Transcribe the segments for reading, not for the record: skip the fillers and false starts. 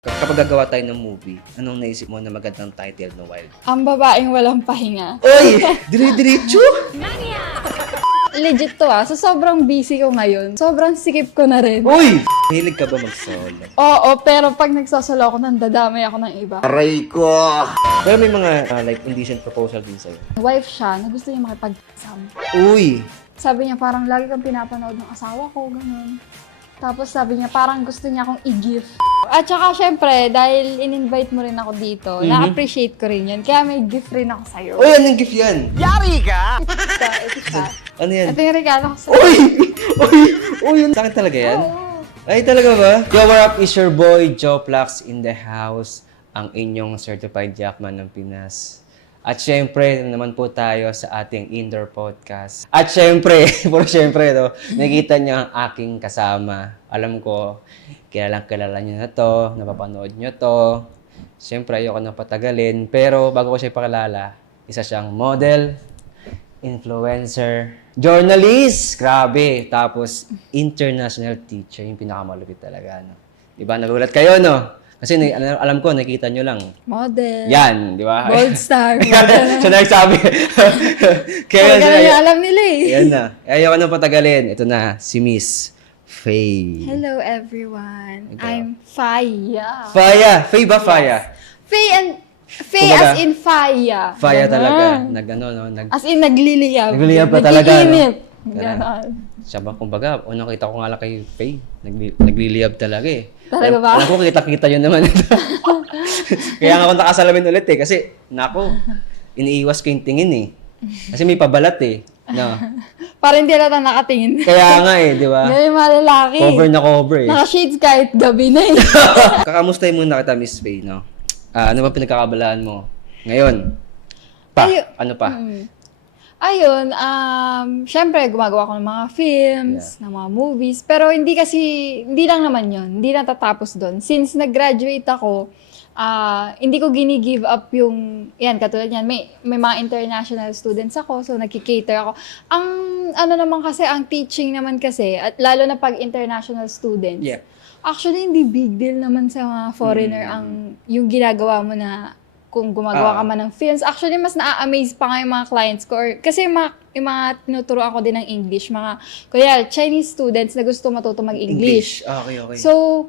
Kapag gagawa tayo ng movie, anong naisip mo na magandang title no Wild? Ang babaeng walang pahinga. Oy! Dire-diretso! Legit to so sobrang busy ko ngayon. Sobrang sikip ko na rin. Uy! Hilig ka ba mag-solo? Oo, pero pag nagsasolo ako, nandadamay ako ng iba. Aray ko! Pero may mga like indecent proposal din sa'yo. Wife siya na gusto niya makipag-exam. Uy! Sabi niya parang lagi kang pinapanood ng asawa ko, ganun. Tapos sabi niya parang gusto niya akong i-gift. At saka syempre, dahil in-invite mo rin ako dito, na-appreciate ko rin yan. Kaya may gift rin ako sa'yo. Uy! Anong gift yan? Yari ka! Ito siya. Ano yan? Ito yung regalo ko sa'yo. Uy! Uy! Uy! Yun sa akin talaga yan? Oo. Ay, talaga ba? Yo, what up? Is your boy, Joe Plax in the house. Ang inyong certified jackman ng Pinas. At syempre, naman po tayo sa ating indoor podcast. At syempre, puro syempre, no, nakita niyo ang aking kasama. Alam ko, kilala niyo na to, napapanood niyo to. Syempre, ayoko na patagalin. Pero bago ko siya ipakilala, isa siyang model, influencer, journalist, grabe. Tapos, international teacher, yung pinakamalupit talaga. No? Diba? Nagulat kayo, no? Kasi alam ko, nakita nyo lang. Model. Yan, di ba? Gold star. Siya nagsabi. Kaya Kaya na alam nila eh. Yan na. Ayaw na patagalin. Ito na, si Miss Faye. Hello everyone. Ikaw. I'm Faya. Faya. Faye ba Faya? Faye Kumbaga, as in Faya. Faya Ganon. talaga. As in nagliliyab. Nagliliyab pa talaga, no? Nag-iinit. Ganun. Ganon. Siya ba, kumbaga, unang kita ko nga lang kay Faye. Nagliliyab talaga eh. Talaga ba? Alam ko, kita-kita yun naman. Kaya nga ako nakasalamin ulit eh. Kasi, nako, iniiwas ko yung tingin eh. Kasi may pabalat eh. No. Parang hindi natin nakatingin. Kaya nga eh, di ba? Ngayon mga lalaki. Cover na cover eh. Naka-shades kahit gabi na eh. Kakamustahin muna kita, Miss Faye, no? Ano ba pinagkakabalaan mo? Ngayon? Ano pa? Ayun, syempre gumagawa ako ng mga films, ng mga movies, pero hindi lang naman yun, hindi natatapos doon. Since nag-graduate ako, hindi ko gini-give up yung, yan, katulad yan, may mga international students ako, so nagki-cater ako. Ang, naman kasi, ang teaching naman kasi, at lalo na pag international students, actually, hindi big deal naman sa mga foreigner yung ginagawa mo na kung gumagawa ka man ng films. Actually, mas na-amaze pa nga yung mga clients ko. Kasi yung mga tinuturo ako din ng English. Kuya, Chinese students na gusto matuto mag-English. Okay. So,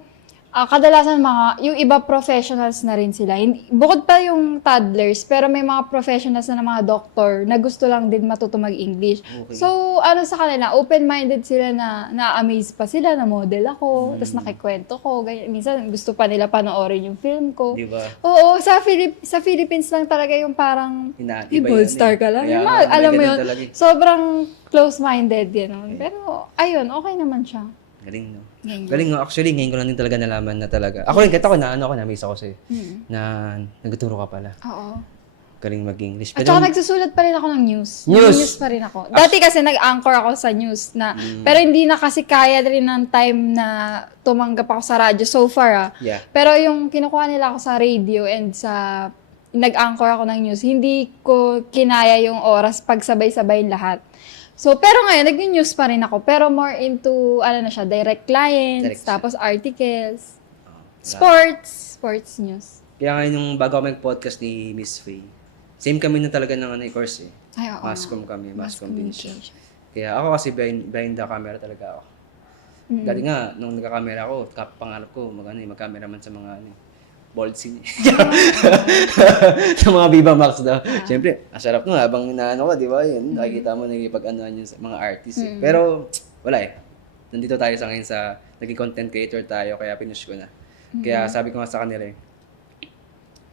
kadalasan yung iba professionals na rin sila. Bukod pa yung toddlers, pero may mga professionals na mga doctor na gusto lang din matuto mag-English. Okay. So, sa kanila, open-minded sila na-amaze pa sila na model ako, tapos nakikwento ko. Ganyan. Minsan, gusto pa nila panoorin yung film ko. Di ba? Oo, sa Philippines lang talaga yung parang, Iba gold yan star ka lang. Kaya Yung nga, mga, alam may mo ganun yun, talaga eh. sobrang close-minded yan. Pero, ayun, okay naman siya. Galing, no? Ganyan. Galing, no? Actually, ngayon ko lang din talaga nalaman na talaga. Ako rin, kita ko na na-miss ako sa'yo. Na nagtuturo ka pala. Oo. Galing mag-English. At saka nagsusulat pa rin ako ng news. News? News pa rin ako. Dati kasi nag-anchor ako sa news na, pero hindi na kasi kaya rin ng time na tumanggap ako sa radyo so far Yeah. Pero yung kinukuha nila ako sa radio and nag-anchor ako ng news, hindi ko kinaya yung oras pag sabay-sabay lahat. So, pero ngayon, nag-news pa rin ako. Pero more into, direct clients, tapos articles, sports news. Kaya nga yung bago ako mag-podcast ni Miss Faye, same kami na talaga ng course eh. Ay, oo. Mass kami, mass communication. Communication. Kaya ako kasi behind the camera talaga ako. Dati nga, nung nagka-camera ako, pangarap ko, mag-cameraman sa mga bold scene. Sa mga Viva Max daw. Siyempre, ang sarap nung habang inaano ka, di ba? Yun, nakikita mo nagipag-anuan yun sa mga artists eh. Pero, wala eh. Nandito tayo sa ngayon naging content creator tayo, kaya pinush ko na. Kaya sabi ko nga sa kanila eh,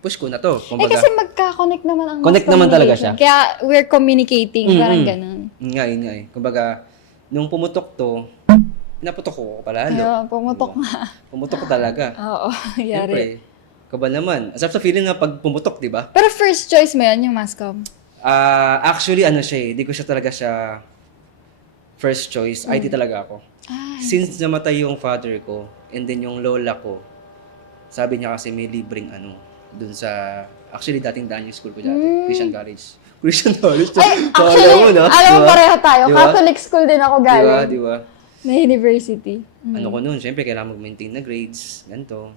push ko na to. Kumbaga, kasi magka-connect naman ang Connect mass naman talaga communication. siya. Kaya we're communicating, parang ganun. yun nga eh. Kumbaga, nung pumutok to, pinaputok ko pala. Ayun, pumutok nga. Pumutok ko talaga. Oo, yari. Siyempre, kaba naman. Asap sa feeling na pag pumutok, di ba? Pero first choice mo yun, yung mass-com? Actually, di ko siya talaga first choice. IT talaga ako. Since namatay yung father ko, and then yung lola ko, sabi niya kasi may libreng dun sa, actually dating Daniel School ko dati, Christian College. Ay, actually, alam mo pareho tayo. Diba? Catholic school din ako galing. Di ba? Na university. Ano ko noon, syempre kailangan mag-maintain na grades, ganito.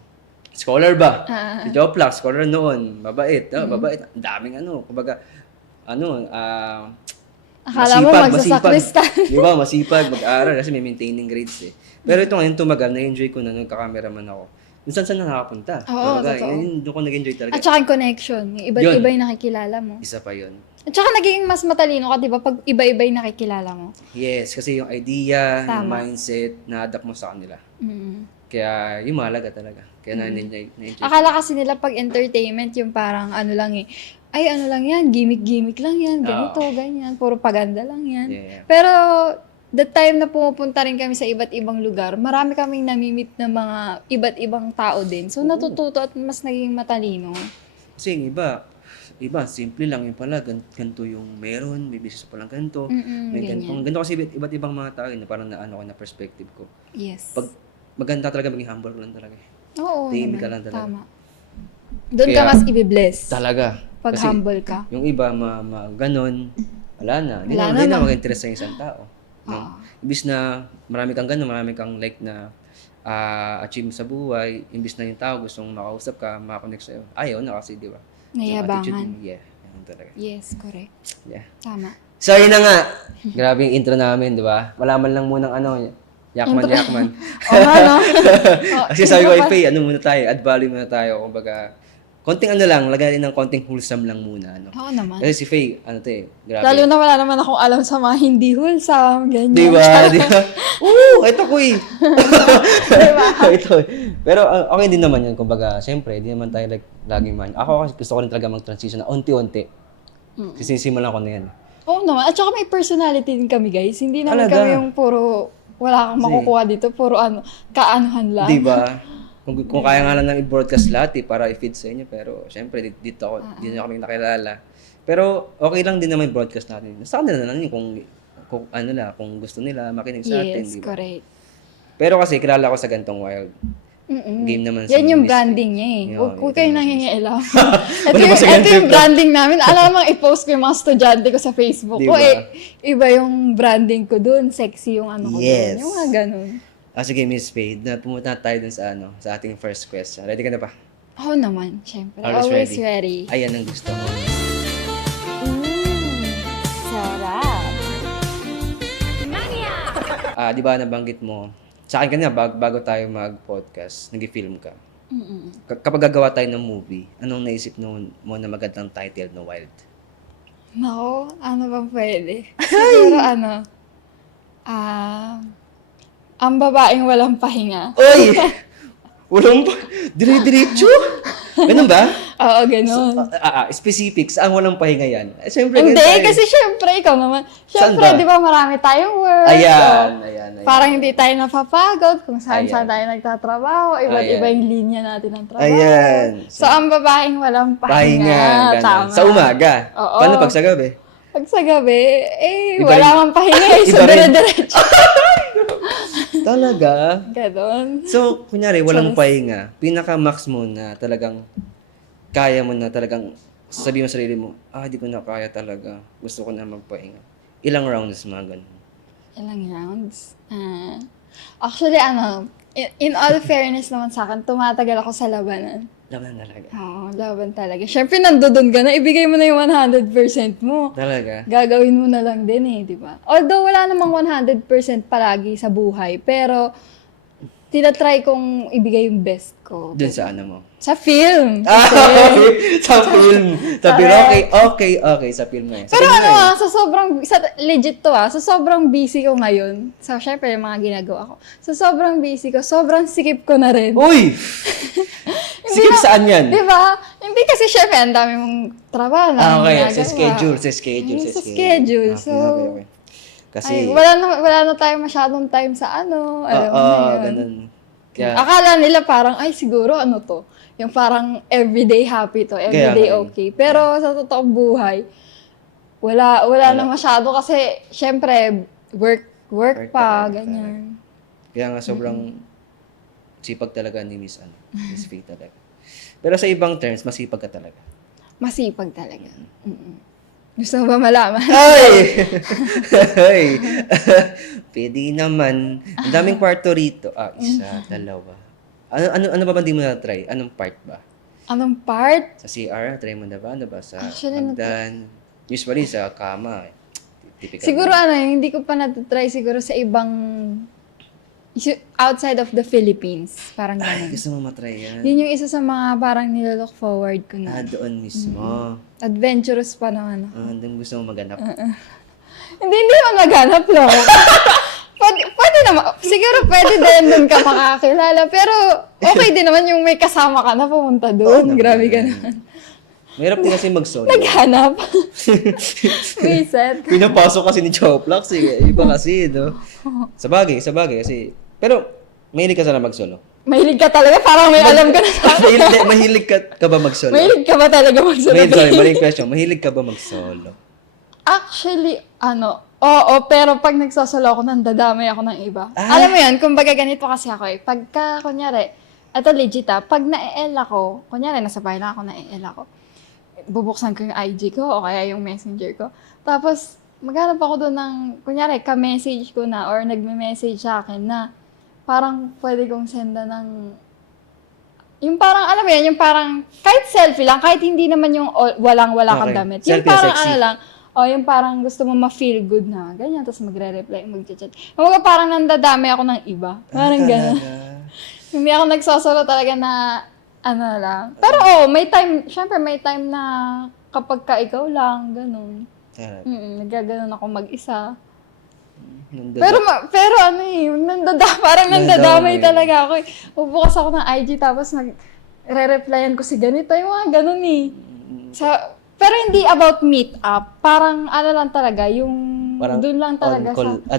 Scholar ba? Si Joplax, scholar noon. Mabait. Mabait. Ang daming kumbaga, Akala mo magsasakristan. Di ba? Masipag, mag-aaral kasi may maintaining grades eh. Pero ito ngayon tumagal, na-enjoy ko na nagka-cameraman ako. Minsan saan na nakapunta. Oo, Kumbaga, totoo. yun, doon ko nag-enjoy talaga. At saka yung connection. Yung iba't iba yung nakikilala mo. Isa pa yun. At saka naging mas matalino ka, di ba? Pag iba-iba yung nakikilala mo. Yes, kasi yung idea, yung Tama. mindset, na-adapt mo sa kanila. Mm. Kaya yung mahalaga talaga. Kaya na-enjoy. Akala kasi nila pag entertainment, yung parang ano lang eh. Ay, ano lang yan, gimmick-gimmick lang yan, ganito, ganyan, puro paganda lang yan. Yeah. Pero, the time na pumupunta rin kami sa iba't ibang lugar, marami kaming namimit na mga iba't ibang tao din. So, natututo at mas naging matalino. Kasi yung iba, simple lang yung pala, ganito yung meron, may business pa lang ganito. May Ganyan. ganito kasi iba't ibang mga tao na parang naano ko na perspective ko. Yes. Pag maganda talaga, maging humble lang talaga. Oo tahimik naman. ka lang talaga. Tama. Doon ka Kaya- mas ibibless. Talaga. Pag Kasi humble ka. yung iba, ganon, wala na. Hindi Wala na na. mag-interest sa isang tao. No? Imbis na marami kang ganon, marami kang like na achieve mo sa buhay, imbis na yung tao gustong makausap ka, makakonect sa'yo. Ayaw na kasi, di ba? Yung attitude Nayabangan. mo, yeah. Yan talaga. Yes, correct. Yeah. Tama. So, yun na nga. Grabe yung intro namin, di ba? Malaman lang munang yakman. Oo nga, no? Kasi sabi ko, Faye, muna tayo, add value muna tayo. Kumbaga, konting lagay ng konting wholesome lang muna. Oo naman. Kasi si Faye, grabe. Lalo na wala naman akong alam sa mga hindi wholesome, ganyan. Di ba? Di ba? Ito ko eh. Di ba? Ito. Pero okay din naman yun. Kumbaga, syempre, di naman tayo laging man. Ako kasi gusto ko rin talaga mag-transition na unti-unti. Sisimulan ko na yan. Oo naman. At saka may personality din kami, guys. Hindi naman Talaga? kami yung puro, wala kang makukuha dito, puro kaanuhan lang. Di ba? Kung kaya nga lang nang i-broadcast lahat para i-feed sa inyo. Pero syempre, dito na kami nakilala. Pero okay lang din naman yung broadcast natin. Sa kanila na lang yun kung gusto nila makinig sa atin. Yes, Di ba? correct. Pero kasi kilala ko sa gantong wild. Game naman Yan yung Miss branding niya eh. Yun, Huwag ito kayong yung nangingialam. Wala ba sa ito ganito? yung branding namin. Alam mo, i-post ko yung mga estudyante ko sa Facebook ko. Diba? Iba yung branding ko dun. Sexy yung ko Yes. dun. Yung mga ganun. Sige, Miss Fade, pumunta tayo dun sa ating first question. Ready ka na ba? Oo naman, syempre. Always Always ready. ready. Ayan ang gusto mo. Sarap. Di ba nabanggit mo, sa akin kanina, bago tayo mag-podcast, nag-film ka. Kapag gagawa tayo ng movie, anong naisip mo na magandang title na Wild? Nako, ano bang pwede? Siguro ang babaeng walang pahinga. Oy! Walang pa. Dire-diretso? Ganun ba? Oo, ganun. Specifics, ang walang pahinga yan. Siyempre, Hindi, ganun tayo. kasi syempre, ikaw naman. Saan Syempre, ba? di ba marami tayong work. Ayan. Parang hindi tayo napapagod kung saan Ayan. tayo nagtatrabaho. Iba't Ayan. iba yung linya natin ng trabaho. Ayan. So, ang babaeng walang pahinga. Ganun. Tama. Sa umaga. Oo. Paano pag sa gabi? Pag sa gabi, Iba wala rin. mang pahinga eh. So, Iba rin. dire-diretso. Talaga? Ganon. So, kunyari, walang pahinga. Pinaka-max mo na talagang kaya mo na talagang sabihin mo sa sarili mo, di ko na kaya talaga. Gusto ko na magpahinga. Ilang rounds mga ganun? Ilang rounds? Actually, in all fairness naman sa akin, tumatagal ako sa labanan. Laban talaga. Oo, laban talaga. Siyempre, nandoon ka na, ibigay mo na yung 100% mo. Talaga? Gagawin mo na lang din eh, di ba? Although, wala namang 100% palagi sa buhay, pero tinatry kong ibigay yung best ko. Dun sa ano mo? Sa film. Sa film. Sabi, okay. Sa film na yun. Sa Pero film na yun. legit to sa sobrang busy ko ngayon, so syempre yung mga ginagawa ko, so sobrang busy ko, sobrang sikip ko na rin. Uy! Sikip saan yan? Di ba? Hindi kasi syempre, ang dami mong trabaho na Okay. ginagawa. Sa schedule. Sa schedule. So, Okay. Kasi, wala na tayo masyadong time sa alam mo na yun. ganun. Kaya, Akala nila parang, siguro to, yung parang everyday happy to, everyday Kaya nga. okay. Pero sa totoong buhay, wala na masyado kasi, syempre, work pa, ganyan. Kaya nga sobrang sipag talaga ni Miss Faye talaga. Pero sa ibang terms, masipag ka talaga. Masipag talaga. Gusto mo ba malaman? Ay! Ay! Pwede naman. Ang daming kwarto rito. Isa, dalawa. Ano ba hindi mo na-try? Anong part ba? Anong part? Sa CR, try mo na ba? Ano ba? Sa Actually, hagdan? Usually sa kama. Typical. Siguro hindi ko pa natutry siguro sa ibang, outside of the Philippines. Parang Ay, ganun. gusto mo matry yan? Yun yung isa sa mga parang nilolook forward ko na. Doon mismo. Adventurous pa naman. Doon gusto mo maganap. Hindi man maghanap lang. Pwede naman. Siguro pwede din doon ka makakilala. Pero okay din naman yung may kasama ka na pumunta doon. Grabe ka naman. Mahirap din kasi mag-solo. Naghanap. Reset. Pinapasok kasi ni Choplax eh. Iba kasi, no? Sa bagay kasi. Pero, mahilig ka sana mag-solo. Mahilig ka talaga. Parang may alam ka na sa akin. Mahilig ka ba mag-solo? Mahilig ka ba talaga mag-solo? Sorry, maling question. Mahilig ka ba mag-solo? Actually, oo, pero pag nagsasolo ako, nandadamay ako ng iba. Ah. Alam mo yan, kumbaga ganito kasi ako eh. Pagka, kunyari, ito legit pag na-EL ako, kunyari, nasa bahay lang ako, na-EL ako, bubuksan ko yung IG ko o kaya yung messenger ko. Tapos, maghanap ako doon ng, kunyari, ka-message ko na or nagme-message sa akin na parang pwede kong senda ng, yung parang, alam mo yan, yung parang, kahit selfie lang, kahit hindi naman yung walang-wala kang Okay. damit. Yung Selfie na parang sexy. lang, yung parang gusto mo ma-feel good na, ganyan, tapos magre-reply, mag-chat. Yung parang nandadami ako ng iba. Parang gano'n. Hindi ako nagsosolo talaga na, lang. Pero may time, syempre may time na kapag ka ikaw lang, gano'n. Nagaganon ako mag-isa. Pero parang nandadamay talaga ako eh. Bubukas ako ng IG tapos nagre-replyan ko si ganito, yung mga ganun eh. Pero hindi about meet up. Parang lang talaga, yung doon lang talaga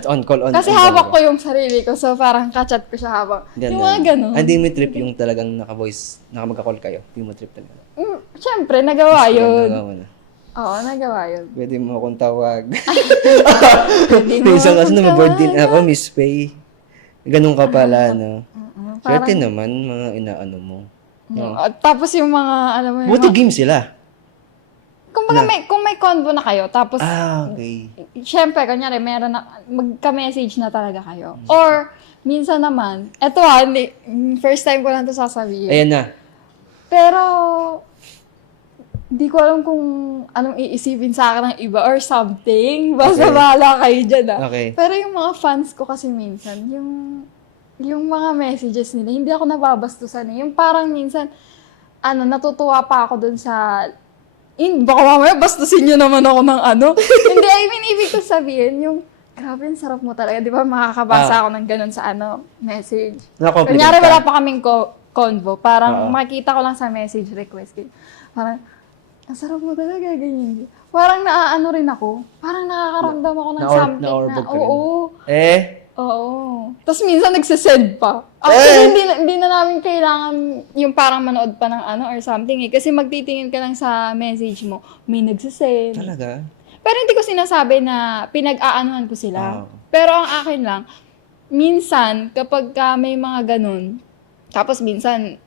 on call. Kasi hawak ko yung sarili ko, so parang kachat ko siya habang. Yung mga ganun. Hindi mo trip yung talagang naka-voice, nakamagka-call kayo. Hindi mo trip talaga. Siyempre, nagawa yun. Nagawa mo na. Oo, nagawa yun. Pwede mo akong tawag. Hindi mo Minsan kasi akong na-board din tawagan. ako, Miss Faye. Ganun ka pala, no? Parang- Swerte naman, mga inaano mo. At tapos yung mga, alam mo yun, Buti game sila. kumbaga kung may convo na kayo, tapos, Okay. syempre, kunyari, magka-message na talaga kayo. Or, minsan naman, first time ko lang to sasabihin. Ayan na. Pero, di ko alam kung anong iisipin sa akin ng iba or something. Basta Okay. bahala kayo dyan Okay. Pero yung mga fans ko kasi minsan, yung mga messages nila, hindi ako nababastusan eh. Yung parang minsan, natutuwa pa ako dun sa, baka mamaya bastusin nyo naman ako ng Hindi, I mean, ibig ko sabihin, yung, grabe, ang sarap mo talaga. Di ba makakabasa ako ng ganun sa message. Na-compliment Kunyari, ka. wala pa kaming convo. Parang Oo. makita ko lang sa message request. Parang, ang sarap mo talaga, ganyan. Parang rin ako. Parang nakakaramdam ako ng something na-orbog ka rin. Oo. Oo. Tapos minsan nagsisend pa. Actually, hindi na namin kailangan yung parang manood pa ng or something eh. Kasi magtitingin ka lang sa message mo, may nagsisend. Talaga? Pero hindi ko sinasabi na pinag-aanuhan ko sila. Oo. Pero ang akin lang, minsan, kapag may mga ganun, tapos minsan,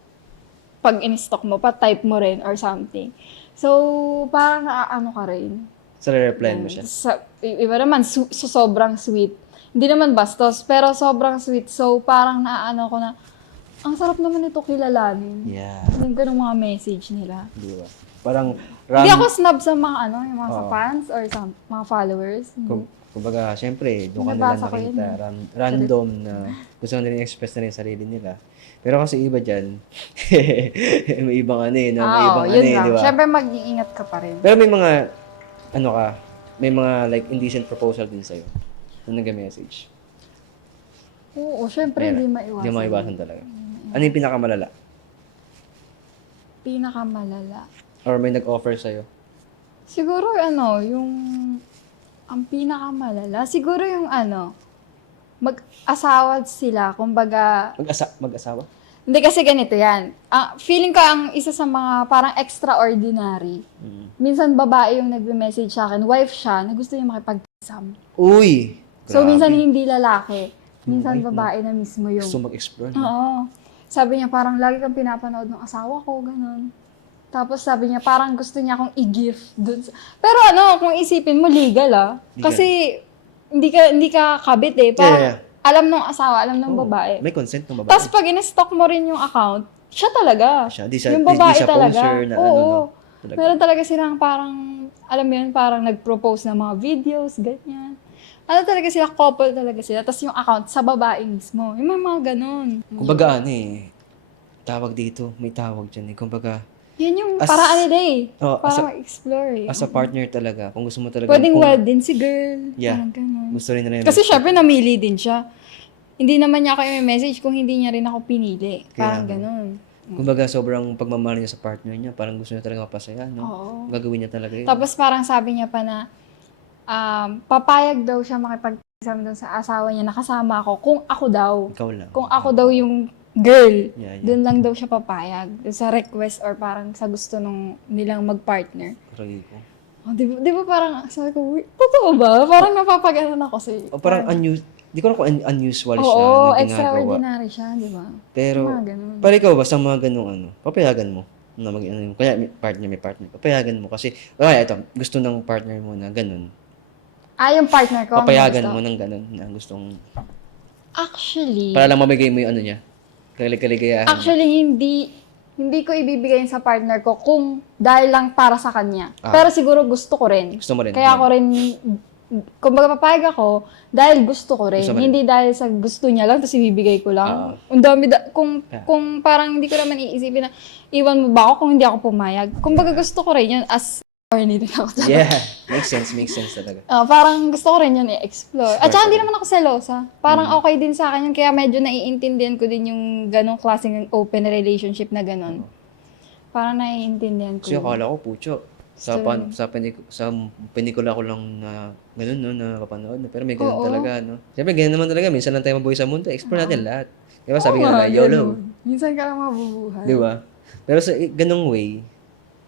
pag in-stock mo, pa-type mo rin or something. So, parang ka rin. So, re-reply mo siya. Iba naman, sobrang sweet. Hindi naman bastos, pero sobrang sweet. So, parang ko na, ang sarap naman ito kilalanin. Yeah. Yung ganung mga message nila. Di ba? Parang, Hindi ako snob sa mga yung mga sa Oo. fans or sa mga followers. Kumbaga, syempre, doon ka nila Nabasa ko yun, nakita. Random na gusto nila i-express na rin yung sarili nila. Pero kasi iba dyan, may ibang may ibang yun lang. di ba? Siyempre, mag-iingat ka pa rin. Pero may mga, may mga like indecent proposal din sa'yo. Nung nag-message. Oo, siyempre, hindi maiwasan. Hindi maiwasan talaga. Ano yung pinakamalala? Pinakamalala. Or may nag-offer sa'yo? Siguro, ang pinakamalala, siguro yung mag-asawa sila, kumbaga, Mag-asawa? hindi kasi ganito yan. Feeling ko ang isa sa mga parang extraordinary. Minsan babae yung nagme-message sa akin, wife siya, na gusto niya makipag-isam. Uy! So, Grabe. minsan hindi lalaki. Minsan Ay, babae na mismo yung... Gusto mag-explore. no? Oo. Sabi niya, parang lagi kang pinapanood ng asawa ko, ganun. Tapos sabi niya, parang gusto niya akong i-gift dun. Pero kung isipin mo, legal Legal. Kasi hindi ka kabit eh. Parang, Yeah. alam nung asawa, alam nung Oo, babae. May consent ng babae. Tapos pag in-stalk mo rin yung account, siya talaga. Siya, di siya, Yung di babae siya talaga. poser na Oo. ano, no? Talaga. Meron talaga silang parang, alam mo yun, parang nag-propose ng mga videos, ganyan. Ano talaga sila, couple talaga sila. Tapos yung account sa babae mismo. Yung may mga ganun. Kumbaga tawag dito, may tawag dyan eh. Kumbaga, Yun yung As- paraan nila eh. oh, Para mag-explore eh. as a partner talaga, kung gusto mo talaga, Pwedeng kung wild din si girl. Yeah. Parang ganun. gusto rin na rin. Kasi syempre namili din siya. Hindi naman niya ako i-message kung hindi niya rin ako pinili. Parang Kaya nga. ganun. Kumbaga, sobrang pagmamahal niya sa partner niya, parang gusto niya talaga mapasaya, no? Oo. Gagawin niya talaga yun. Tapos parang sabi niya pa na papayag daw siya makipag-isama doon sa asawa niya na kasama ako kung ako daw. Ikaw lang. Kung ako daw yung girl, Yeah. doon lang daw siya papayag. Doon sa request or parang sa gusto nung nilang mag-partner. Aray ko. Oh, di ba parang, sabi ko, "Wait, totoo ba? Parang napapaganon ako sa O parang di ko alam kung unusual siya Oo, na ginagawa. extraordinary siya, di ba? Pero, Mga ganun. para ikaw ba, sa mga ganung papayagan mo na kaya may partner, papayagan mo kasi, ito, gusto ng partner mo na ganun. Yung partner ko. ang Papayagan gusto. mo ng ganun na gustong, Actually, para lang mamigay mo yung ano niya, kaligayahan. Actually, hindi ko ibibigay yun sa partner ko kung dahil lang para sa kanya. Ah. Pero siguro gusto ko rin. Gusto mo rin. Kaya ako rin, kumbaga papayag ako dahil gusto ko rin. Gusto mo rin. Hindi dahil sa gusto niya lang, tapos ibibigay ko lang. Ang dami, kung parang hindi ko naman iisipin na, iwan mo ba ako kung hindi ako pumayag. Kumbaga gusto ko rin yun as horny din ako. Yeah, makes sense talaga. Parang gusto ko rin yun i-explore. At saka hindi naman ako selosa. Parang okay din sa akin yun. Kaya medyo naiintindihan ko din yung ganong klaseng open relationship na ganon. Parang naiintindihan ko Kasi yun. akala ko, pucho, sa pelikula ko lang na ganun, no, na kapanood. No? Pero may ganun Oo. talaga, no? Siyempre, ganun naman talaga. Minsan lang tayo mabuhay sa mundo. Explore natin lahat. Di ba? Sabi Oo nga nga, nila, YOLO. ganun. Minsan ka lang mabubuhay. Di ba? Pero sa ganung way,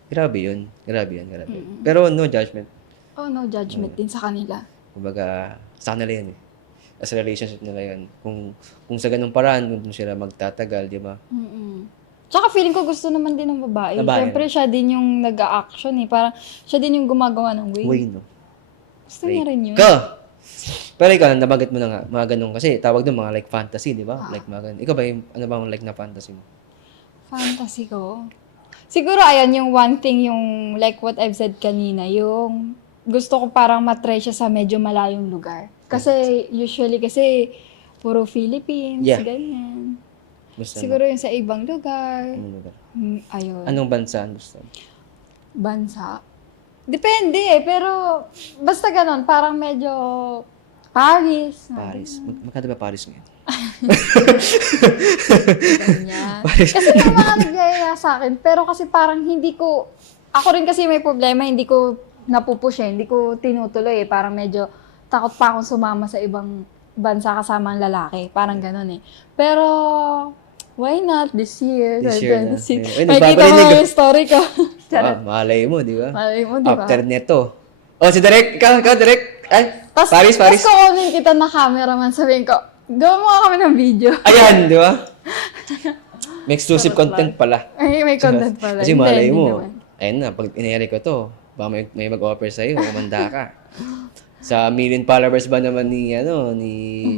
grabe yun. Pero no judgment. Oh, no judgment din sa kanila. Kumbaga, sa kanila yan eh. As a relationship nila yan. Kung sa ganung paraan, kung sila magtatagal, di ba? Tsaka feeling ko gusto naman din ng babae. Babae. Siyempre, siya din yung nag-a-action eh. Parang siya din yung gumagawa ng way. Way, no? Gusto niya rin yun. Pero ikaw, nabanggit mo na nga, mga ganun. Kasi tawag doon mga like fantasy, di ba? Like mga ganun. Ikaw ba yung, ano bang like na fantasy mo? Fantasy ko. Siguro, ayan, yung one thing, yung like what I've said kanina, yung gusto ko parang matry siya sa medyo malayong lugar. Kasi, usually, puro Philippines, Yeah. ganyan. Gusto Siguro yung sa ibang lugar. mo? Anong lugar? Ayun. Anong bansa ang gusto mo? Bansa. Depende eh, pero basta ganon, parang medyo Paris. Paris. Magkano ba Paris ngayon? Ganyan. Kasi may mga nagyayaya sa akin, pero kasi parang ako rin kasi may problema, hindi ko napupush eh, hindi ko tinutuloy eh, parang medyo takot pa akong sumama sa ibang bansa kasama ang lalaki, parang ganon eh. Pero, why not this year? This year na. Ay, May kita nagbabarinig mo ako. yung story ko. Charot. Malay mo, di ba? Malay mo, di ba? After neto. Oh, si Derek. Ikaw, Derek. Ay, Paris. Tapos kukunin kita na cameraman, sabihin ko, gawa mo nga kami ng video. Ayan, di ba? May exclusive content pala. Ay, may content pala. Kasi Hindi, malay hindi mo. naman. Ayun na, pag inayari ko to, baka may mag-offer sa'yo, umanda ka. Sa million followers ba naman ni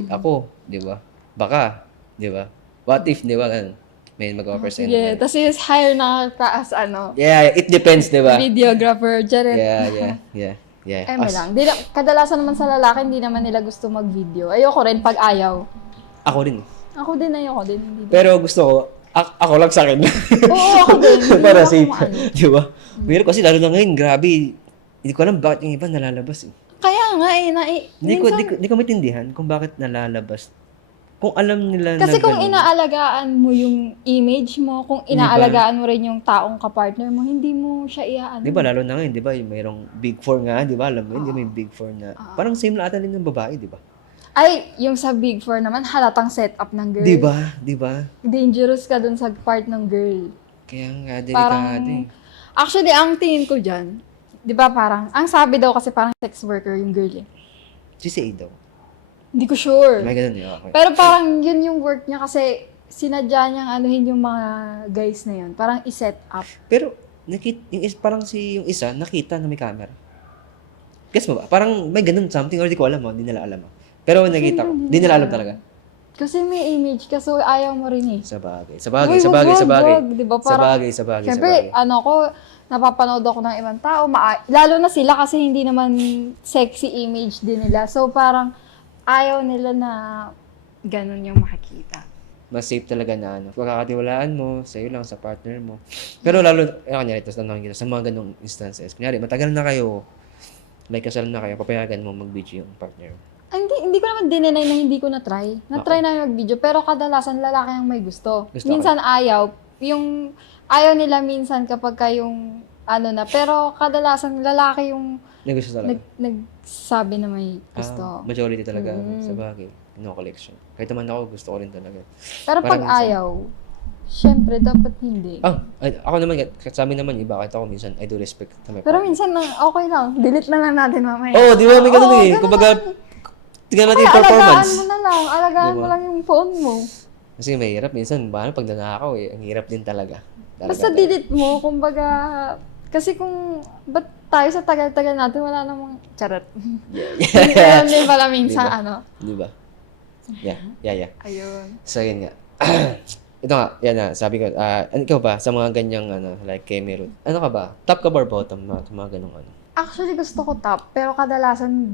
ako, di ba? Baka, di ba? What if, di ba? Ganun. May mag-offer sa'yo. Sige, na- tapos is hire na ka as Yeah, it depends, di ba? videographer, Jared. Yeah. May lang. Kadalasan naman sa lalaki, hindi naman nila gusto mag-video. Ayoko rin pag ayaw. Ako rin. Ako din, ayoko din. Hindi din. Pero gusto ko, ako lang sa akin. Oo, ako din. Hindi Para ako safe. maano. Di ba? Pero kasi lalo na ngayon, grabe. Hindi ko alam bakit yung iba nalalabas eh. Kaya nga Hindi ko maintindihan kung bakit nalalabas. Kung alam nila kasi na kung ganun. inaalagaan mo yung image mo, kung inaalagaan mo rin yung taong kapartner mo, hindi mo siya iaano. Di ba, lalo na ngayon, di ba, yung mayroong Big Four nga, di ba, alam mo yun, di ba yung Big Four na, parang same lang ata din ng babae, di ba? Ay, yung sa Big Four naman, halatang setup ng girl. Di ba? Dangerous ka dun sa part ng girl. Kaya nga, Parang, delikado eh. actually, ang tingin ko dyan, di ba parang, ang sabi daw kasi parang sex worker yung girl eh. Si A daw. Hindi ko sure. May ganun yun, okay. Pero parang yun yung work niya kasi sinadya niyang anuhin yung mga guys na yun. Parang i-set up. Pero, parang yung isa, nakita na may camera. Guess mo ba? Parang may ganun something, or di ko alam, hindi nila alam. Pero nakita ko, di nila alam talaga. Kasi may image ka, so ayaw mo rin eh. Sa bagay. Sa bagay, Uy, sa bagay, wag, sa bagay. wag, di ba? Sa Parang- bagay, sa bagay, sa Siyempre, bagay. ko, napapanood ako ng ibang tao, lalo na sila kasi hindi naman sexy image din nila. So parang ayaw nila na ganun yung makikita. Mas safe talaga na pagkakatiwalaan mo, sa'yo lang, sa partner mo. Pero lalo, kanyari, tapos tanongin kita, sa mga ganong instances, kunyari, matagal na kayo, like kasal na kayo, papayagan mo mag-video yung partner mo. Ay, hindi ko naman dinenay na hindi ko na-try. Na-try na yung mag-video, pero kadalasan lalaki ang may gusto. Gusto Minsan ayaw. Yung ayaw nila minsan kapag yung na, pero kadalasan lalaki yung Yung gusto talaga. nagsabi na may gusto. Majority talaga, sa bagay. No collection. Kahit naman ako, gusto ko rin talaga. Pero pag parang minsan- ayaw, syempre dapat hindi. Ako naman, sa amin naman, iba, kahit ako minsan, I do respect na may Pero partner. minsan, okay lang. Delete na lang natin mamaya. Oo, di ba? May ganun Oo, eh. ganun. Kumbaga, tingnan natin yung Alagaan performance. mo na lang. Alagaan Diba? mo lang yung phone mo. Kasi mahirap minsan, paano pag nanakaw eh, ang hirap din talaga. Basta delete mo, kumbaga, kasi kung, ba't tayo sa tagal-tagal natin, wala namang, charot. Ganun din pala minsan, Diba? Di ba? Yeah. Ayun. So, yun nga. Ito nga, yan na, sabi ko, ikaw ba, sa mga ganyang, like, Kemerut, ano ka ba? Top ka ba or bottom? Mga ganong ano? Actually, gusto ko top, pero kadalasan,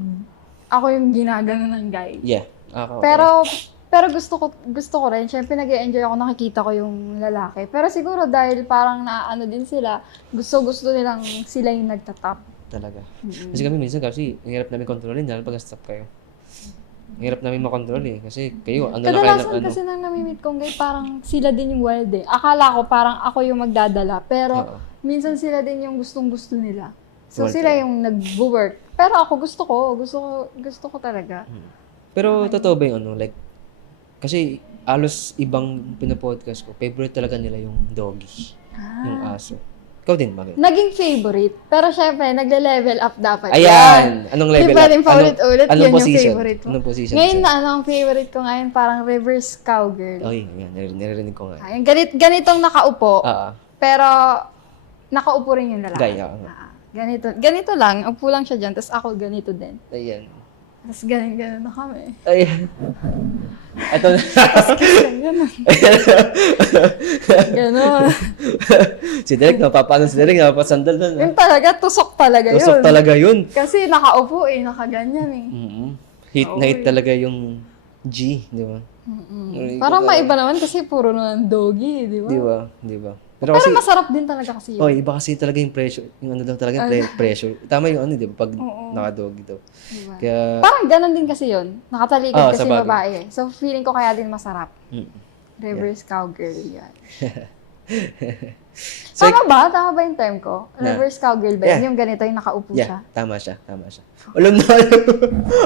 ako yung ginagano ng guy. Yeah. Ako, Pero gusto ko rin. Siyempre, nag-enjoy ako, nakikita ko yung lalaki. Pero siguro dahil parang naano din sila, gusto nilang sila yung nagtatop. talaga. Kasi kami minsan kasi, ang hirap namin kontrolin dahil pag-stop kayo. Ang hirap namin makontrol eh. Kasi kayo, ano na kayo ng Kadalasan kasi nang namimit kong guy, parang sila din yung wild eh. Akala ko parang ako yung magdadala, pero Oo. minsan sila din yung gustong-gusto nila. So Wild sila kayo. yung nag-work. Pero ako gusto ko talaga. Pero totoo ba yung ano, like, kasi alos ibang pinapodcast ko, favorite talaga nila yung doggy, yung aso. Ikaw din, bakit? Naging favorite. Pero syempre, nagle-level up dapat Ayan! Anong level Di pwedeng up? paulit-ulit, Anong yun yung position? favorite mo. Anong position? Ngayon siya? na ang favorite ko ngayon, parang reverse cowgirl. Ay, ayan, naririnig ko nga. Ayun, ganitong nakaupo, pero nakaupo rin yung lalaki. Gaya. Ganito lang, upo lang siya dyan, tapos ako ganito din. Ayan. Tapos ganun na kami. Ayan. Ito na. Ganun. Ganun. Si Derek, napapano si Derek, napapasandal na. Yun talaga, tusok talaga yun. Tusok talaga yun. Kasi nakaupo nakaganyan eh. Hit na hit talaga yung G, di ba? Parang maiba naman kasi puro naman doggy, di ba? Di ba? Di ba? Pero Pero kasi, masarap din talaga kasi yun. iba kasi talaga yung pressure, yung ano daw talaga, pressure. Tama yung ano, di ba? Pag naka-doggy daw. Diba? Kaya, Parang ganun din kasi yun. Nakatalikod Oo, kasi sa bagay. babae eh. So feeling ko kaya din masarap. mm. Reverse cowgirl yan. So, Tama ba yung term ko? Reverse cowgirl ba yun? Yeah. Yung ganito, yung nakaupo siya. tama siya. Alam na alam.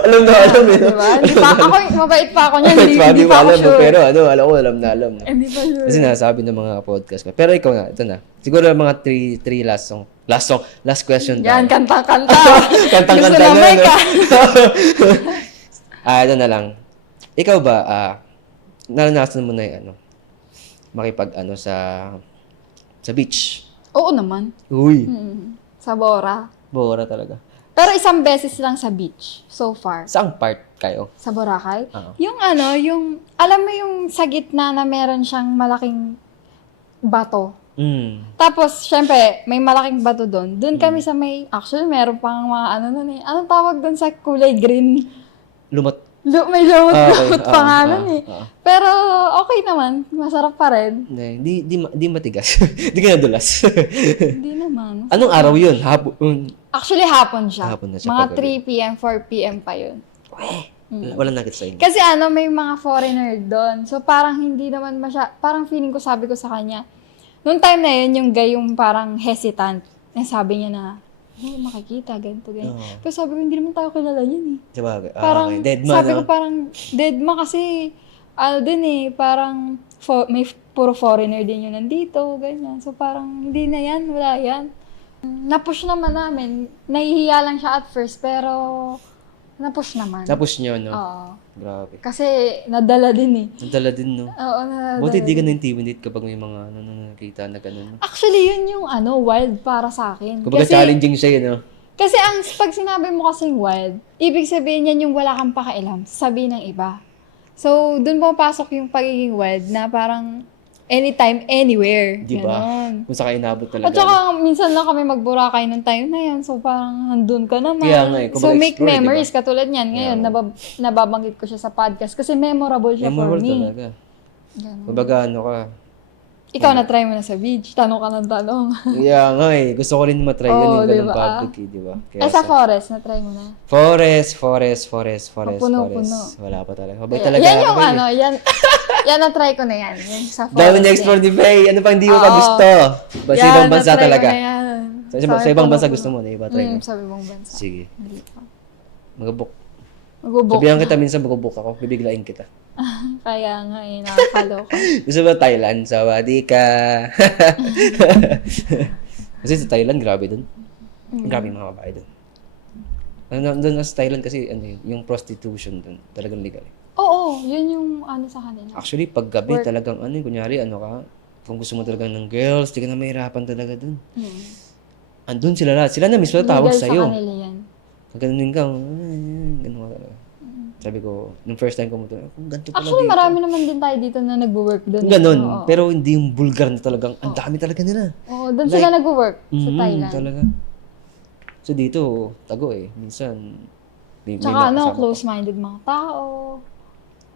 Alam na alam eh. Diba? Hindi pa ako, mabait pa ako niyan. Hindi Sabi pa ako alam mo, sure. pero alam ko, alam na alam. Hindi pa sure. Kasi nasabi ng mga podcast ko. Pero ikaw nga, ito na. Siguro mga three last question Yan, tayo. kantang-kanta. Kantang-kanta Gusto na, may no? ka. Ito na lang. Ikaw ba, naranasan mo na yung makipag sa beach? Oo naman. Uy, Sa Bora. bora talaga. Pero isang beses lang sa beach, so far. Saang part kayo? Sa Boracay. Oo. Alam mo yung sa gitna na meron siyang malaking bato. Tapos, syempre, may malaking bato doon. Doon kami sa actually, meron pang mga nun eh. Anong tawag doon sa kulay green? May lumot-lumot pa nga nun eh. Pero, okay naman. Masarap pa rin. Di matigas. Di ka nadulas. Hindi naman. Anong araw yun? Hapon? Actually, hapon siya. Hapon na siya, Mga paggabi. 3 p.m., 4 p.m. pa yun. Wala nakit sa inyo. Kasi may mga foreigner doon. So, parang hindi naman parang feeling ko, sabi ko sa kanya, noong time na yun, yung guy yung parang hesitant. Sabi niya na, makikita, ganito, ganyan. Pero sabi ko, hindi naman tayo kilala yun eh. Sabagay. Parang, Okay. Dead man, sabi ko parang, dead man kasi, din eh, parang, may puro foreigner din yun nandito, ganyan. So parang, hindi na yan, wala yan. Napush naman namin. Nahihiya lang siya at first, pero, napush naman. Tapos nyo, no? Oo. Grabe. Kasi, nadala din eh. Nadala din, no? Oo, nadala. Buti di ka na-intimidate kapag may mga nakita na gano'n. Actually, yun yung wild para sa akin. Kumbaga challenging siya yun, no? Kasi pag sinabi mo kasing wild, ibig sabihin yan yung wala kang pakialam, sabihin ng iba. So, dun pumapasok yung pagiging wild na parang anytime, anywhere. Di ba? Ganon. Kung saan kayo inabot talaga. At saka, minsan lang kami magburakay ng time na yun. So, parang nandun ka naman. Kaya nga eh, kung So, make mag-explore, memories. di ba? Katulad niyan. Ngayon, nababanggit ko siya sa podcast kasi memorable siya Memorable for me. talaga. Ganon. Kumbaga, ano ka. Ikaw na-try mo na sa beach. Tanong ka ng tanong. Kaya nga eh. Gusto ko rin matry yun. Oo, Yung ganun diba? public eh, di ba? Kaya Sa forest, na-try mo na. Forest. Puno-puno. Wala pa talaga. Mabay Yan talaga yung ako eh. ano, yan na-try ko na yan. Yan sa forest. Dami na-explore ni Faye. Ano pa hindi mo pa Oo. gusto? Ba, sa ibang bansa na-try ko talaga? na yan. Sa ibang bansa gusto mo na iba try mo? Sa ibang bansa. Sige. Hindi pa. Mag-book. Mag-book. Sabihan kita minsan mag-book ako. Bibiglain kita. Kaya nga eh, nakakaloka. Gusto ba Thailand? Sawadee ka. Kasi sa Thailand, grabe dun. Grabe yung mga babae dun. Doon sa Thailand kasi ano yun, yung prostitution dun, talagang legal. Oo, yun yung ano sa kanila. Actually, pag gabi talagang ano, kunyari ano ka, kung gusto mo talagang ng girls, di ka na mahirapan talaga dun. Andun sila lahat. Sila na mismo tawag Legal sa'yo. sa kanila yan. Pag ganun ka, ganun ka talaga. Sabi ko, nung first time ko mo ito, kung ganito pala Actually, dito. marami naman din tayo dito na nagwo-work doon. Ganun. Oo. Pero hindi yung vulgar na talagang, ang dami talaga nila. Oo, doon sila nagwo-work sa Thailand. Talaga. So dito, tago eh. Minsan, may Tsaka mga kasama close-minded mga tao. ka.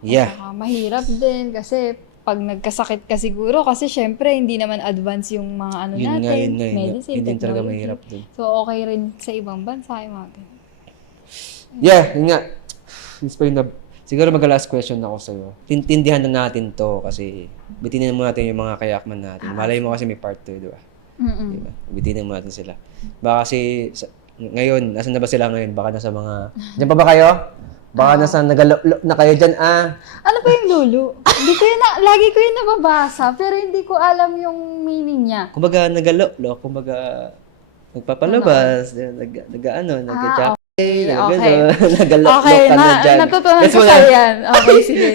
Yeah. Tsaka mahirap din kasi pag nagkasakit ka siguro kasi syempre hindi naman advance yung mga ano Yun nga, natin, yun nga. medicine, Yun din talaga technology. mahirap dun. So okay rin sa ibang bansa yung mga ganun. Yeah, yun nga. Inspired na. Siguro mag-last question ako sa'yo. Tindihan na natin to kasi bitinin mo natin yung mga kayakman natin. Malay mo kasi may part 2, di ba? Diba? Bitinin mo natin sila. Baka kasi, ngayon, nasan na ba sila ngayon? Baka nasa mga, dyan pa ba kayo? Baka nasa nagalo na kayo dyan, ah. Ano pa yung lulu? Hindi ko yun lagi ko yun nababasa pero hindi ko alam yung meaning niya. Kumbaga, nagalo, kumbaga, nagpapalabas, nag-jack. Okay. Nagalo Okay, ka na dyan. natutunan Gets ko mo sa na? yan. Okay, sige.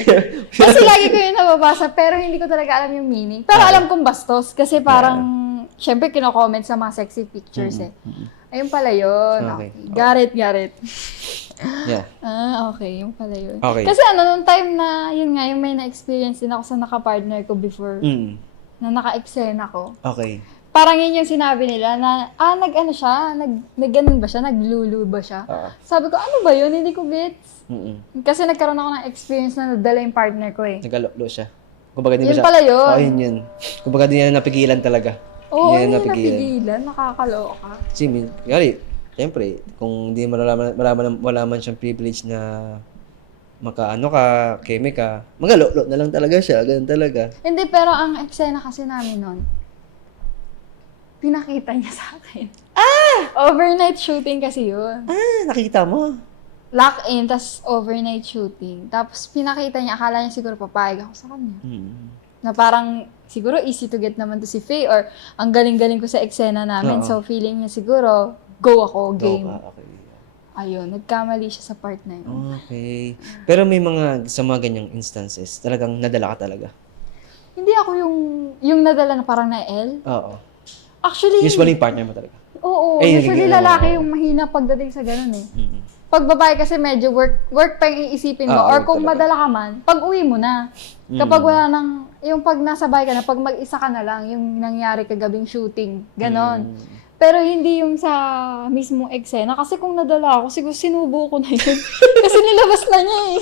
Kasi lagi ko yun nababasa, pero hindi ko talaga alam yung meaning. Pero alam kong bastos, kasi parang, syempre, kino-comment sa mga sexy pictures eh. Ayun pala yun. Okay. Okay. Got it. Yeah. Okay, yung pala yun. Okay. Kasi nung time na, yun nga, yung may na-experience din ako sa naka-partner ko before, na naka-eksena ko. Okay. Parang yun yung sinabi nila na, nag-ano siya, nag-ganon ba siya, naglulu ba siya? Sabi ko, ano ba yun? Hindi ko gets. Kasi nagkaroon ako ng experience na nadala yung partner ko eh. Nagalo siya. Kumbaga, di ba Yun siya? pala yun. Oo, yun. Kumbaga, di niya napigilan talaga. Oo, Di niya hindi napigilan. Nakakaloka. Kasi, siyempre, kung hindi wala man siyang privilege na makaano ka, keme ka, magalo na lang talaga siya. Ganun talaga. Hindi, pero ang eksena kasi namin nun, pinakita niya sa akin. Overnight shooting kasi yun. Nakita mo? Lock-in, tas overnight shooting. Tapos pinakita niya, akala niya siguro papayag ako sa kanya. Na parang, siguro easy to get naman to si Faye or ang galing-galing ko sa eksena namin. Oo. So feeling niya siguro, go ako, game. Okay. Ayun, nagkamali siya sa part na yun. Okay. Pero may mga, sa mga ganyang instances, talagang nadala ka talaga. Hindi ako yung nadala na parang na-L. Oo. Actually, Usually, yung partner mo talaga. oo. Eh, Usually nagiging- lalaki yung mahina pagdating sa ganun eh. Pag babae kasi medyo work pa yung iisipin mo. Or work kung talaga. madala ka man, pag uwi mo na. Kapag wala nang, yung pag nasa bahay ka na, pag mag-isa ka na lang, yung nangyari kagabing shooting, ganon. Pero hindi yung sa mismong eksena. Kasi kung nadala ako, siguro sinubo ko na yun. Kasi nilabas na niya eh.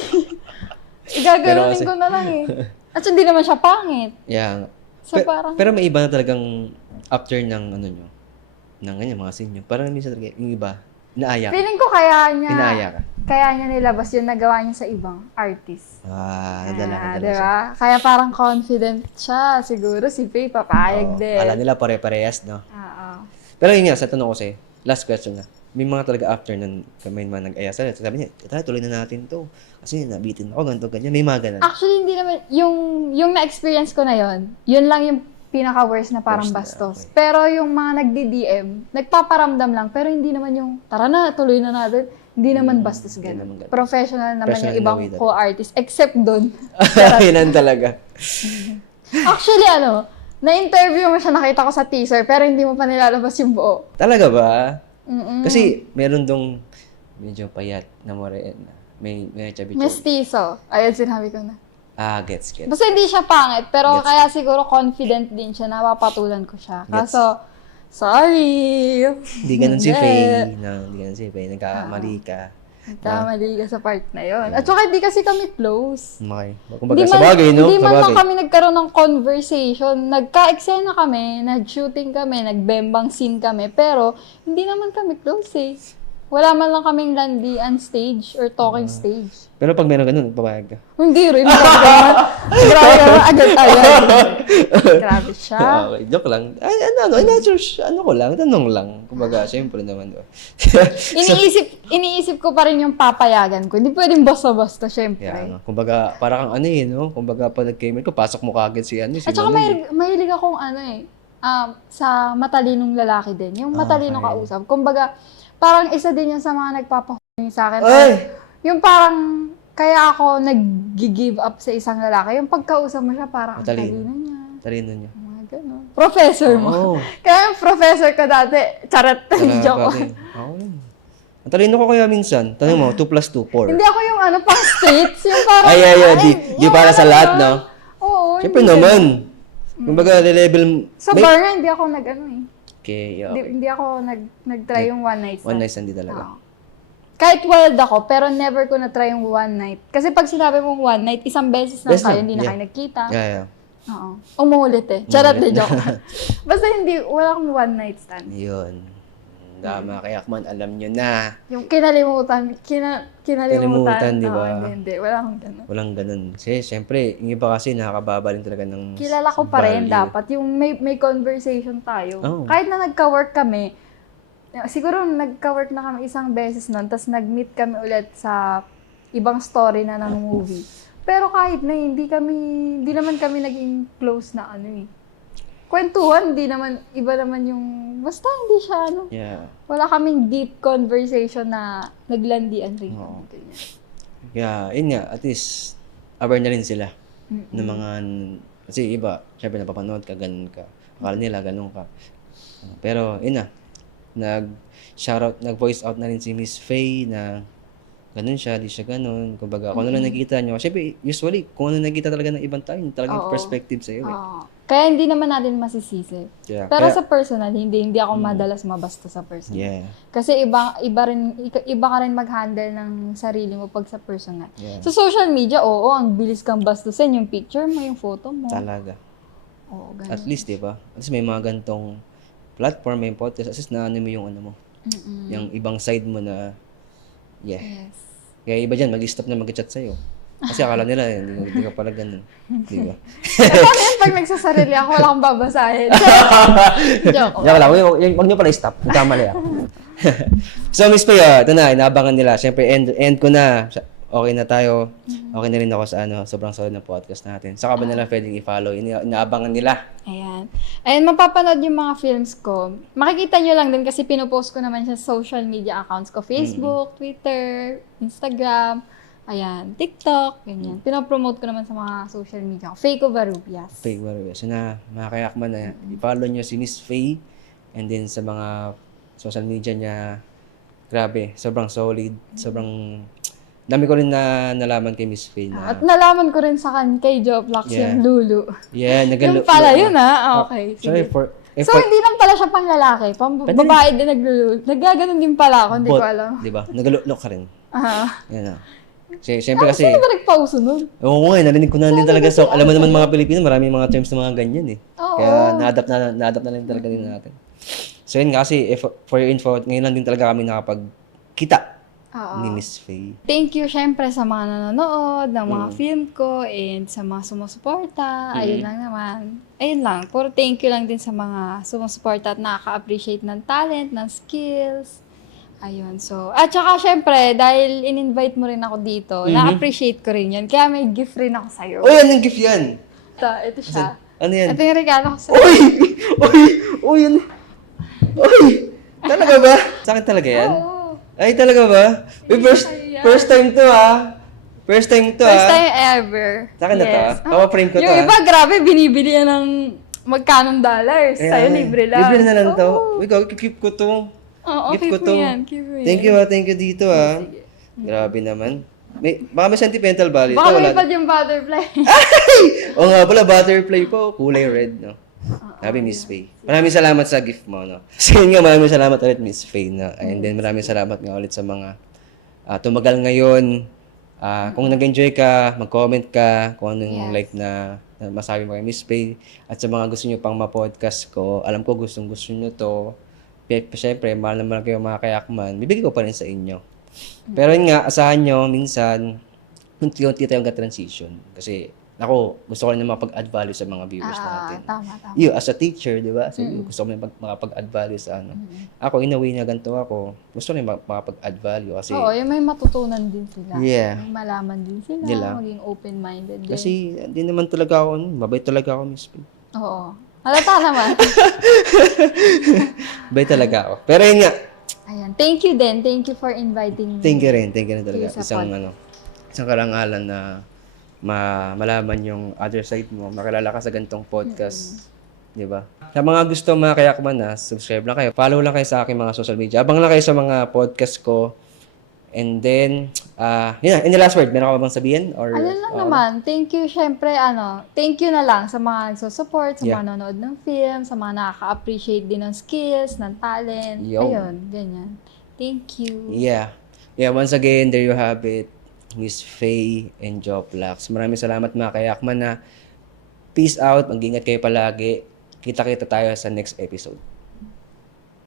Igaganunin kasi- ko na lang eh. At hindi naman siya pangit. Yeah. So parang, Pero may iba na talagang after ng ano nyo, ng ganyan, mga sinyo. Parang minsan talaga, yung iba, inaaya ka. feeling ko kaya Inaaya ka. niya nilabas yung nagawa niya sa ibang artist. Nadala siya. Diba? Kaya parang confident siya. Siguro si Faye papayag Oo. din. Kala nila pare-parehas, no? Oo. Pero yun nga, sa tanong ko sa'yo, last question na. May mga talaga after ng may mga nag-aya sa'yo, sabi niya, tara, tuloy na natin to. Kasi nabitin ako, ganito, ganyan. May mga ganun. Actually, hindi naman, yung na-experience ko na yun lang yung pinaka-worst na parang Worst na, bastos. okay. Pero yung mga nagdi-DM, nagpaparamdam lang, pero hindi naman yung, tara na, tuloy na natin. Hindi naman bastos naman ganun. ganun. Professional naman Professional yung ibang na way talaga. co-artist, except doon. Yun talaga. Actually, na-interview mo siya, nakita ko sa teaser, pero hindi mo pa nilalabas yung buo. Talaga ba? Mm-mm. Kasi meron dong medyo payat na morena. May chubby. Mestizo. Ayun, sinabi ko na. Gets. Basta hindi siya pangit, pero Gets. kaya siguro confident din siya na papatulan ko siya. Kaso, sorry. Hindi ganun si Faye. No, hindi ganun si Faye. Nagkakamali ka. Nagkamali ka sa part na yon. At saka hindi kasi kami close. Okay. Kumbaga, sa bagay, no? Hindi Sa man lang bagay. kami nagkaroon ng conversation. Nagka-eksena kami, nag-shooting kami, nagbembang scene kami, pero hindi naman kami close eh. Wala man lang kaming landian stage or talking stage. Pero pag meron ganun, papayag ka. Hindi rin. Grabe naman, agad-agad. Grabe siya. Okay, joke lang. Ano ko lang, tanong lang. Kumbaga, syempre naman. Iniisip ko pa rin yung papayagan ko. Hindi pwedeng basta-basta, syempre. Yeah, kumbaga, para kang no? Kumbaga, pag nag-gamer ko, pasok mo kagad si si At saka Manong. mahilig akong sa matalinong lalaki din. Yung matalinong Okay. kausap. Kumbaga, parang isa din yun sa mga nagpapahuling sa akin. Ay! Yung parang, kaya ako nag-give up sa isang lalaki. Yung pagkausap mo siya, parang ang Matalino. talino niya. Talino niya. Mga ganun. Professor mo. Oo. Kaya yung professor ko dati, charot, joke. Ako yun. Ang talino ko kaya minsan. Tanong mo, 2 plus 2, 4. Hindi ako yung pang states, yung parang... Di para sa lahat, no? Oo. Siyempre hindi naman. Kumbaga, level... Sa bar nga, hindi ako Okay, Hindi ako nag-try yung one night stand. One night stand, di talaga. Oo. Kahit wild ako, pero never ko na-try yung one night. Kasi pag sinabi mong one night, isang beses lang Best tayo, lang, hindi na yeah. kayo nagkita. Yeah. Oo. Umuulit eh. Charot de joke. Basta wala akong one night stand. Yun. Dama, kaya man, alam nyo na. Yung kinalimutan, Kinalimutan, di ba? Oo, hindi. Wala akong ganun. Walang ganun. Kasi, syempre, yung iba kasi nakakababa rin talaga ng Kilala ko pa rin value. dapat. Yung may conversation tayo. Oo. Kahit na nagka-work kami, siguro nagka-work na kami isang beses nun, tapos nag-meet kami ulit sa ibang story na ng movie. Pero kahit na hindi naman kami naging close na kwentuhan, iba naman yung, basta hindi siya Yeah. wala kaming deep conversation na naglandian rin. Oo. Ganyan. Kaya, yun nga, at least, aware na rin sila ng mga, kasi iba, syempre napapanood ka, ganun ka. Akala nila, ganun ka. Pero, yun na, nag-voice out na rin si Miss Faye na ganun siya, di siya ganun. Kumbaga, kung ano lang nakita nyo. Syempre, usually, kung ano nakita talaga ng ibang tao, yun talagang Oo. perspective sa'yo eh. Oo. Kaya hindi naman natin masisisi. Yeah. Pero Kaya- sa personal, hindi ako madalas mabasta sa personal. Yeah. Kasi iba ka rin mag-handle ng sarili mo pag sa personal. Yeah. Sa social media, oo, ang bilis kang bastusin yung picture mo, yung photo mo. Talaga. Oo, ganun. At least, di ba? At least may mga gantong platform, may podcast. At least na mo yung mo. Yung ibang side mo na, yeah. Yes. Kaya iba dyan, mag-stop na mag-chat sa'yo. Kasi akala nila, hindi ka pala ganun. Di ba? Paano yan pag nagsasarili ako, wala akong babasahin? Joke. Diyan lang, huwag nyo pala i-stop. Nagkamali ako. So, Miss Paya, ito na, inaabangan nila. Siyempre, end ko na. Okay na tayo. Okay na rin ako sa sobrang solid na podcast natin. Saka ba nila pwedeng i-follow? Inaabangan nila. Ayan. Ayan, mapapanood yung mga films ko. Makikita nyo lang din kasi pinupost ko naman siya sa social media accounts ko. Facebook, Twitter, Instagram, ayan, TikTok, ganyan. Pinopromote ko naman sa mga social media ko. Faye Covarrubias. Faye Covarrubias. So na, mga kayakman na, i-follow nyo si Miss Faye. And then sa mga social media niya, grabe, sobrang solid. Sobrang, dami ko rin na nalaman kay Miss Faye na, At nalaman ko rin kay Joplox Yeah. yung Lulu. yeah, Yung pala yun okay. Sorry Sige. for, So, hindi lang pala siya pang lalaki. Pang Pwede babae din naglulu. Naggaganon din pala ako, hindi ko alam. Di ba? Nag-look ka rin. Ah. Yan na. Siyempre kasi, Sino ba nagpauso nun? oo nga, narinig ko na din talaga. So, alam mo naman mga Pilipino, maraming mga terms na mga ganyan eh. Oo. Kaya na-adapt na lang talaga din natin. So yun kasi, for your info, ngayon lang din talaga kami nakapagkita Oo. ni Miss Faye. Thank you syempre sa mga nanonood ng mga film ko and sa mga sumusuporta. Ayun lang naman. Ayun lang. Puro thank you lang din sa mga sumusuporta at nakaka-appreciate ng talent, ng skills. Ayun. So, at saka syempre, dahil in-invite mo rin ako dito, na-appreciate ko rin yan. Kaya may gift rin ako sa'yo. Uy, anong gift yan? Ito siya. Ano yan? Ito yung regalo ko sa'yo. Uy! Uy! Uy! Uy! Talaga ba? Sa akin talaga yan? Oo. Ay, talaga ba? Uy, first time to First time to First time ever. Sa akin na to Yes. Papa-frame ko to Yung iba, grabe, binibili yan ng magkanong dollars. Sa'yo, libre lang. Libre na lang to. Oo. Uy, keep ko to. Oo, Gift keep ko mo to. yan. Keep mo yan. Thank you thank you dito Grabe naman. Baka may sentimental value. Baka Ito, may wala. pa yung butterfly. O nga pala, butterfly po, kulay red, no? Sabi Miss Faye. Maraming salamat sa gift mo, no? So yun nga, maraming salamat ulit, Miss Faye, no? And then maraming salamat nga ulit sa mga tumagal ngayon. Kung nag-enjoy ka, mag-comment ka kung anong like na masabi mo kay Miss Faye. At sa mga gusto nyo pang ma-podcast ko, alam ko gustong-gusto nyo to. Siyempre, mahal naman kayo mga kayakman. Bibigay ko pa rin sa inyo. Pero yun nga, asahan nyo, minsan, unti-unti tayong transition. Kasi, ako, gusto ko rin na makapag-add value sa mga viewers natin. Tama. You, as a teacher, di ba? So, gusto ko rin makapag-add value sa ano. Ako, in a way na ganito ako, gusto ko rin makapag-add value kasi... Oo, yung may matutunan din sila. Yeah. May malaman din sila, Nila. maging open-minded din. Kasi, hindi naman talaga ako, mabait talaga ako, Miss P. Oo. Halata naman. Mabait talaga ako. Pero yun nga, Ayan. Thank you din. Thank you for inviting me. thank you rin talaga. Sige, sa Isang karangalan na malaman yung other side mo, makilala ka sa ganitong podcast. Di ba? Sa mga gusto mga kayakman na, subscribe lang kayo. Follow lang kayo sa aking mga social media. Abang lang kayo sa mga podcast ko. And then, yun na, in the last word, meron ka bang sabihin? Or, Ano lang naman, thank you, syempre, thank you na lang sa mga nagsusupport, sa mga nanonood ng film, sa mga nakaka-appreciate din ng skills, ng talent. Yo. Ayun, ganyan. Thank you. Yeah. Yeah, once again, there you have it. Miss Faye and Joplax. Maraming salamat mga kayakman na. Peace out. Mag-ingat kayo palagi. Kita-kita tayo sa next episode.